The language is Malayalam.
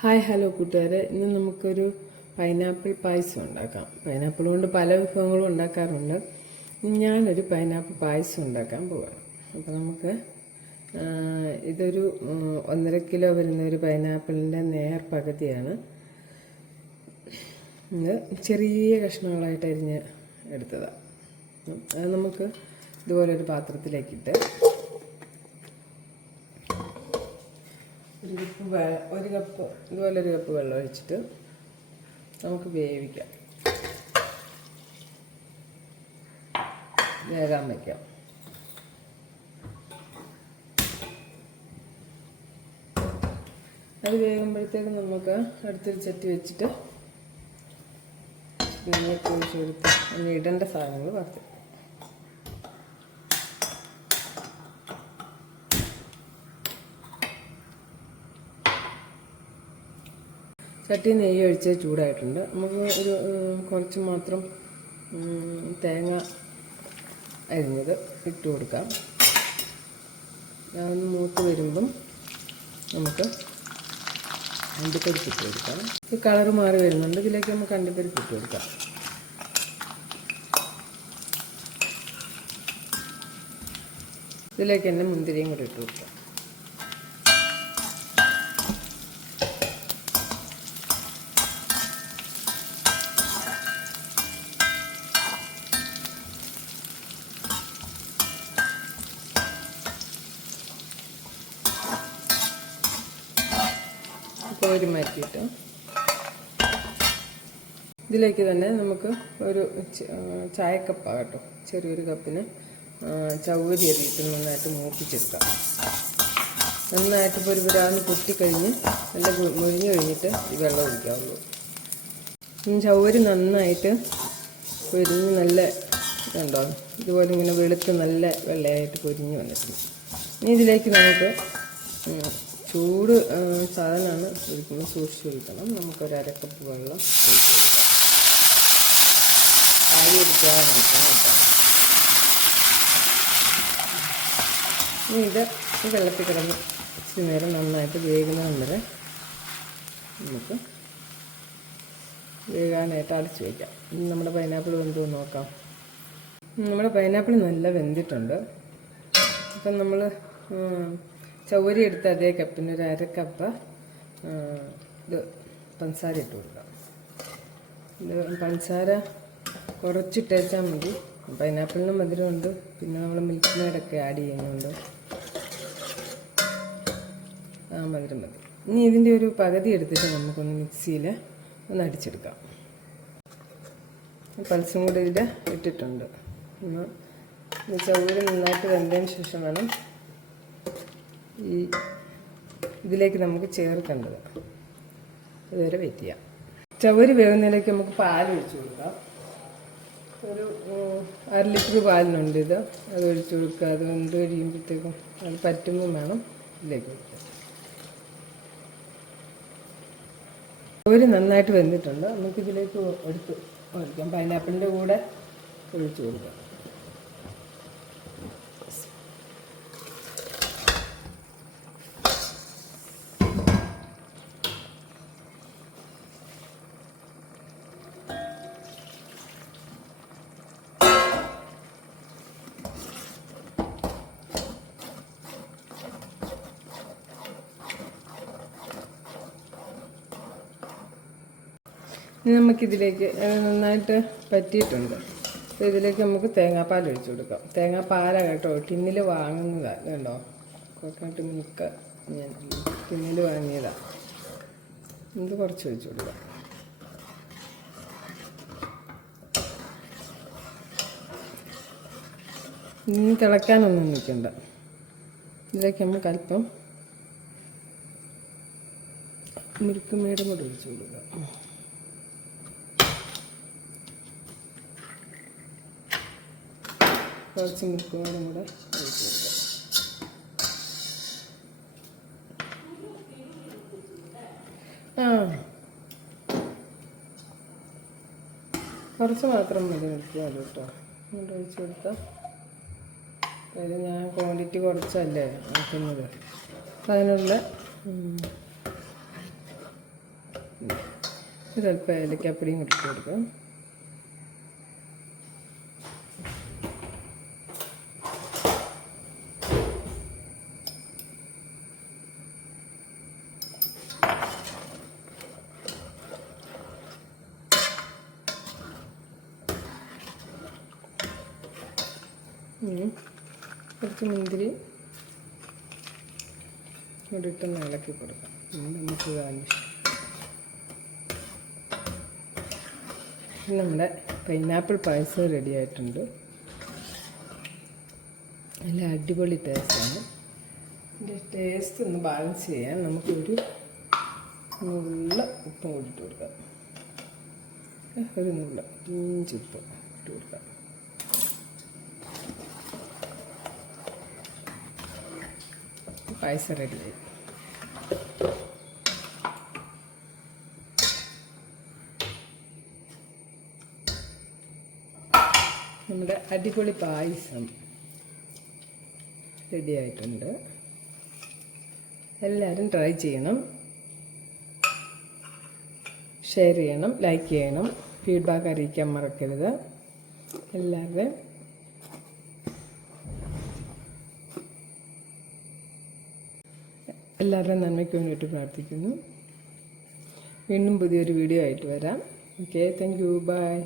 ഹായ് ഹലോ കൂട്ടുകാരെ, ഇന്ന് നമുക്കൊരു പൈനാപ്പിൾ പായസം ഉണ്ടാക്കാം. പൈനാപ്പിൾ കൊണ്ട് പല വിഭവങ്ങളും ഉണ്ടാക്കാറുണ്ട്. ഞാനൊരു പൈനാപ്പിൾ പായസം ഉണ്ടാക്കാൻ പോവാണ്. അപ്പോൾ നമുക്ക് ഇതൊരു 1.5 കിലോ വരുന്ന ഒരു പൈനാപ്പിളിൻ്റെ നേർ പകുതിയാണ്. ഇത് ചെറിയ കഷ്ണങ്ങളായിട്ട് അരിഞ്ഞ് എടുത്തതാണ്. അത് നമുക്ക് ഇതുപോലൊരു പാത്രത്തിലേക്കിട്ട് ഒരു കപ്പ് ഇതുപോലൊരു കപ്പ് വെള്ളം ഒഴിച്ചിട്ട് നമുക്ക് വേവിക്കാം, വേകാൻ വയ്ക്കാം. അത് വേകുമ്പോഴത്തേക്ക് നമുക്ക് അടുത്തൊരു ചട്ടി വെച്ചിട്ട് നെയ്യൊക്കെ ഒഴിച്ച് കൊടുത്ത് അതിന് ഇടേണ്ട സാധനങ്ങൾ വറുത്ത് ചട്ടി നെയ്യ് ഒഴിച്ച് ചൂടായിട്ടുണ്ട്. നമുക്ക് ഒരു കുറച്ച് മാത്രം തേങ്ങ അരിഞ്ഞത് ഇട്ട് കൊടുക്കാം. അതൊന്ന് മൂത്ത് വരുമ്പം നമുക്ക് അണ്ടിപ്പരിപ്പ് ഇട്ട് കൊടുക്കാം. ഈ കളറ് മാറി വരുന്നുണ്ട്, ഇതിലേക്ക് നമുക്ക് അണ്ടിപ്പരിപ്പ് ഇട്ട് കൊടുക്കാം. ഇതിലേക്ക് തന്നെ മുന്തിരിയും കൂടി ഇട്ട് കൊടുക്കാം. കോരി മാറ്റിയിട്ട് ഇതിലേക്ക് തന്നെ നമുക്ക് ഒരു ചായക്കപ്പാകട്ടോ, ചെറിയൊരു കപ്പിന് ചവ്വരി അരിയിട്ട് നന്നായിട്ട് മൂപ്പിച്ചെടുക്കാം. നന്നായിട്ട് പൊരിപുരാന്ന് പൊട്ടിക്കഴിഞ്ഞ് നല്ല മുരിഞ്ഞ് കഴിഞ്ഞിട്ട് ഈ വെള്ളം ഒഴിക്കാവുള്ളൂ. ചവ്വരി നന്നായിട്ട് പൊരിഞ്ഞ് നല്ല ഇതുണ്ടോ, ഇതുപോലെ ഇങ്ങനെ വെളുത്ത് നല്ല വെള്ളയായിട്ട് പൊരിഞ്ഞ് വന്നിട്ടുണ്ട്. ഇനി ഇതിലേക്ക് നമുക്ക് ചൂട് സാധനമാണ് ഒഴിക്കുമ്പോൾ സൂക്ഷിച്ച് ഒഴിക്കണം. നമുക്കൊരു അരക്കപ്പ് വെള്ളം ആയി എടുക്കാൻ നോക്കാം കേട്ടോ. ഇനി ഇത് വെള്ളത്തിൽ കിടന്ന് ഇച്ചിരി നേരം നന്നായിട്ട് വേകുന്നത് വരെ നമുക്ക് വേകാനായിട്ട് അടച്ചു വയ്ക്കാം. ഇനി നമ്മുടെ പൈനാപ്പിൾ വെന്ത് നോക്കാം. നമ്മുടെ പൈനാപ്പിൾ നല്ല വെന്തിട്ടുണ്ട്. അപ്പം നമ്മൾ ചവ്വരി എടുത്ത് അതേ കപ്പിന് ഒരു അരക്കപ്പ് ഇത് പഞ്ചസാര ഇട്ട് കൊടുക്കാം. ഇത് പഞ്ചസാര കുറച്ചിട്ടേച്ചാൽ മതി. പൈനാപ്പിളിന് മധുരമുണ്ട്, പിന്നെ നമ്മൾ മിൽക്ക് മെയ്ഡൊക്കെ ആഡ് ചെയ്യുന്നുണ്ട്, ആ മധുരം മതി. ഇനി ഇതിൻ്റെ ഒരു പകുതി എടുത്തിട്ട് നമുക്കൊന്ന് മിക്സിയിൽ ഒന്ന് അടിച്ചെടുക്കാം. പൾസും കൂടി ഇതിൽ ഇട്ടിട്ടുണ്ട്. ചവ്വരി നന്നായിട്ട് വെന്തതിന് ശേഷം വേണം ഇതിലേക്ക് നമുക്ക് ചേർക്കേണ്ടത്. ഇതുവരെ വെയിറ്റ് ചെയ്യാം. ചവ്വരി വേകുന്നതിലേക്ക് നമുക്ക് പാൽ ഒഴിച്ച് കൊടുക്കാം. ഒരു 1/2 ലിറ്റർ പാലിനുണ്ട് ഇത്. അത് ഒഴിച്ച് കൊടുക്കുക. അത് വെന്ത് കഴിയുമ്പോഴത്തേക്കും അത് പറ്റുമ്പോൾ വേണം ഇതിലേക്ക് കൊടുക്കുക. ചവ്വരി നന്നായിട്ട് വെന്തിട്ടുണ്ട്. നമുക്കിതിലേക്ക് എടുത്ത് ഒഴിക്കാം. പൈനാപ്പിളിൻ്റെ കൂടെ ഒഴിച്ച് കൊടുക്കാം. ഇനി നമുക്കിതിലേക്ക് നന്നായിട്ട് പറ്റിയിട്ടുണ്ട്. അപ്പോൾ ഇതിലേക്ക് നമുക്ക് തേങ്ങാപ്പാൽ ഒഴിച്ച് കൊടുക്കാം. തേങ്ങാപ്പാലാണ് കേട്ടോ, ടിന്നിൽ വാങ്ങുന്നതാണ് കേട്ടോ. കോക്കനട്ട് മിൽക്ക് ഞാൻ ടിന്നിൽ വാങ്ങിയതാണ്. ഇത് കുറച്ച് ഒഴിച്ച് കൊടുക്കാം. ഇനി തിളയ്ക്കാനൊന്നും നിൽക്കണ്ട. ഇതിലേക്ക് നമുക്ക് അല്പം മിൽക്ക് മെയ്ഡും കൂടെ ഒഴിച്ച് കൊടുക്കാം. കുറച്ച് മിൽക്ക് മെയ്ഡും കൂടെ ഒഴിച്ച് കൊടുക്കാം. കുറച്ച് മാത്രം മതി മിൽക്ക് മെയ്ഡ് കേട്ടോ. ഇങ്ങോട്ട് ഒഴിച്ച് കൊടുത്താൽ കാര്യം ഞാൻ ക്വാണ്ടിറ്റി കുറച്ചല്ലേ ആക്കുന്നത്. അപ്പം അതിനുള്ള ഒരല്പം ഏലക്കാപ്പൊടിയും കൂടി ഇട്ട് കൊടുക്കാം. കുറച്ച് മുന്തിരി ഇവിടെ ഇട്ടൊന്ന് ഇളക്കി കൊടുക്കാം. നമുക്ക് ഗാർണിഷ്. നമ്മുടെ പൈനാപ്പിൾ പായസം റെഡി ആയിട്ടുണ്ട്. നല്ല അടിപൊളി ടേസ്റ്റാണ്. ഇതിൻ്റെ ടേസ്റ്റ് ഒന്ന് ബാലൻസ് ചെയ്യാൻ നമുക്കൊരു നുള്ള ഉപ്പും കൂടി ഇട്ട് കൊടുക്കാം. ഒരു നുള്ള ഉപ്പ് ഇട്ട് കൊടുക്കാം. പായസം റെഡിയായി. നമ്മുടെ അടിപൊളി പായസം റെഡിയായിട്ടുണ്ട്. എല്ലാവരും ട്രൈ ചെയ്യണം, ഷെയർ ചെയ്യണം, ലൈക്ക് ചെയ്യണം, ഫീഡ്ബാക്ക് അറിയിക്കാൻ മറക്കരുത്. എല്ലാവരുടെയും നന്മയ്ക്ക് വേണ്ടിയിട്ട് പ്രാർത്ഥിക്കുന്നു. വീണ്ടും പുതിയൊരു വീഡിയോ ആയിട്ട് വരാം. Okay, thank you, by.